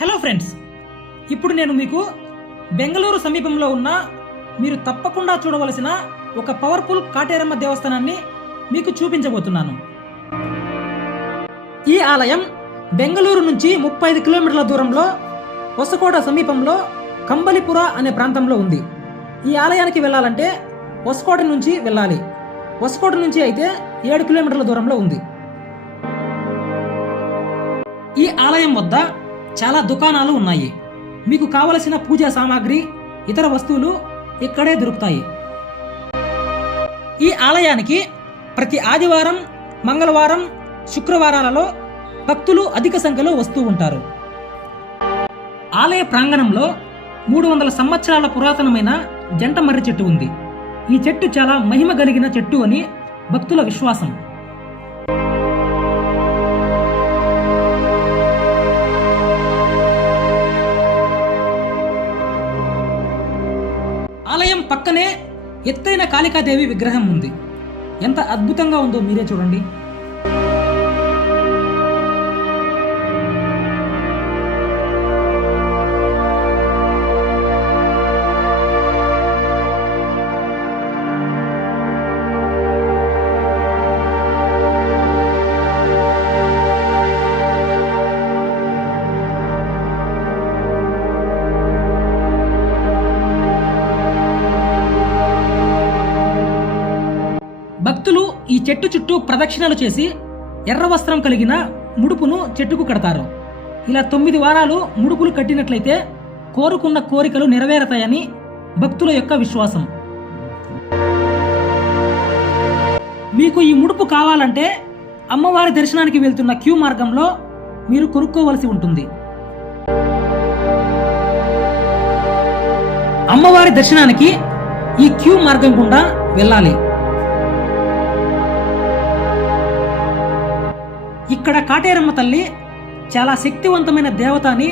Hello friends, ఇప్పుడు నేను మీకు బెంగళూరు సమీపంలో ఉన్న మీరు తప్పకుండా చూడవలసిన ఒక పవర్ఫుల్ కాటేరమ్మ దేవస్థానాన్ని మీకు చూపించబోతున్నాను. ఈ ఆలయం బెంగళూరు నుంచి 35 కిలోమీటర్ల దూరంలో హొసకోట సమీపంలో కంబలిపుర అనే ప్రాంతంలో ఉంది. ఈ ఆలయానికి వెళ్ళాలంటే హొసకోట నుంచి వెళ్ళాలి. హొసకోట నుంచి అయితే 7 కిలోమీటర్ల దూరంలో ఉంది. ఈ ఆలయం వద్ద చాలా దుకాణాలు ఉన్నాయి. మీకు కావలసిన పూజా సామాగ్రి, ఇతర వస్తువులు ఇక్కడే దొరుకుతాయి. ఈ ఆలయానికి ప్రతి ఆదివారం, మంగళవారం, శుక్రవారాలలో భక్తులు అధిక సంఖ్యలో వస్తూ ఉంటారు. ఆలయ ప్రాంగణంలో 300 సంవత్సరాల పురాతనమైన జంట మర్రి చెట్టు ఉంది. ఈ చెట్టు చాలా మహిమ కలిగిన చెట్టు అని భక్తుల విశ్వాసం. ఆలయం పక్కనే ఎత్తైన కాళికాదేవి విగ్రహం ఉంది. ఎంత అద్భుతంగా ఉందో మీరే చూడండి. భక్తులు ఈ చెట్టు చుట్టూ ప్రదక్షిణలు చేసి ఎర్ర వస్త్రం కలిగిన ముడుపును చెట్టుకు కడతారు. ఇలా 9 వారాలు ముడుపులు కట్టినట్లయితే కోరుకున్న కోరికలు నెరవేరతాయని భక్తుల యొక్క విశ్వాసం. మీకు ఈ ముడుపు కావాలంటే అమ్మవారి దర్శనానికి వెళ్తున్న క్యూ మార్గంలో మీరు కొనుక్కోవలసి ఉంటుంది. అమ్మవారి దర్శనానికి ఈ క్యూ మార్గం గుండా వెళ్ళాలి. ఇక్కడ కాటేరమ్మ తల్లి చాలా శక్తివంతమైన దేవత అని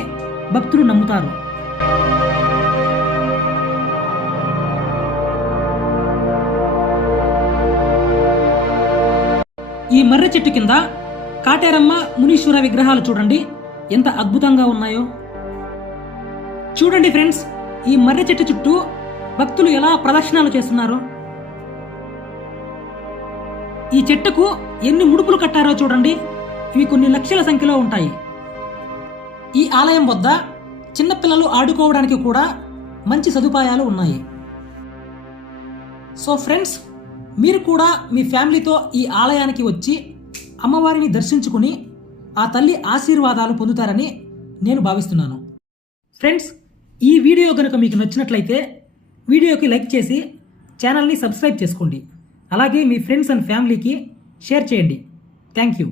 భక్తులు నమ్ముతారు. ఈ మర్రి చెట్టు కింద కాటేరమ్మ, మునీశ్వర విగ్రహాలు చూడండి ఎంత అద్భుతంగా ఉన్నాయో. చూడండి ఫ్రెండ్స్, ఈ మర్రి చెట్టు చుట్టూ భక్తులు ఎలా ప్రదక్షిణాలు చేస్తున్నారో. ఈ చెట్టుకు ఎన్ని ముడుపులు కట్టారో చూడండి. ఇవి కొన్ని లక్షల సంఖ్యలో ఉంటాయి. ఈ ఆలయం వద్ద చిన్నపిల్లలు ఆడుకోవడానికి కూడా మంచి సదుపాయాలు ఉన్నాయి. సో ఫ్రెండ్స్, మీరు కూడా మీ ఫ్యామిలీతో ఈ ఆలయానికి వచ్చి అమ్మవారిని దర్శించుకుని ఆ తల్లి ఆశీర్వాదాలు పొందుతారని నేను భావిస్తున్నాను. ఫ్రెండ్స్, ఈ వీడియో కనుక మీకు నచ్చినట్లయితే వీడియోకి లైక్ చేసి ఛానల్ని సబ్స్క్రైబ్ చేసుకోండి. అలాగే మీ ఫ్రెండ్స్ అండ్ ఫ్యామిలీకి షేర్ చేయండి. Thank you.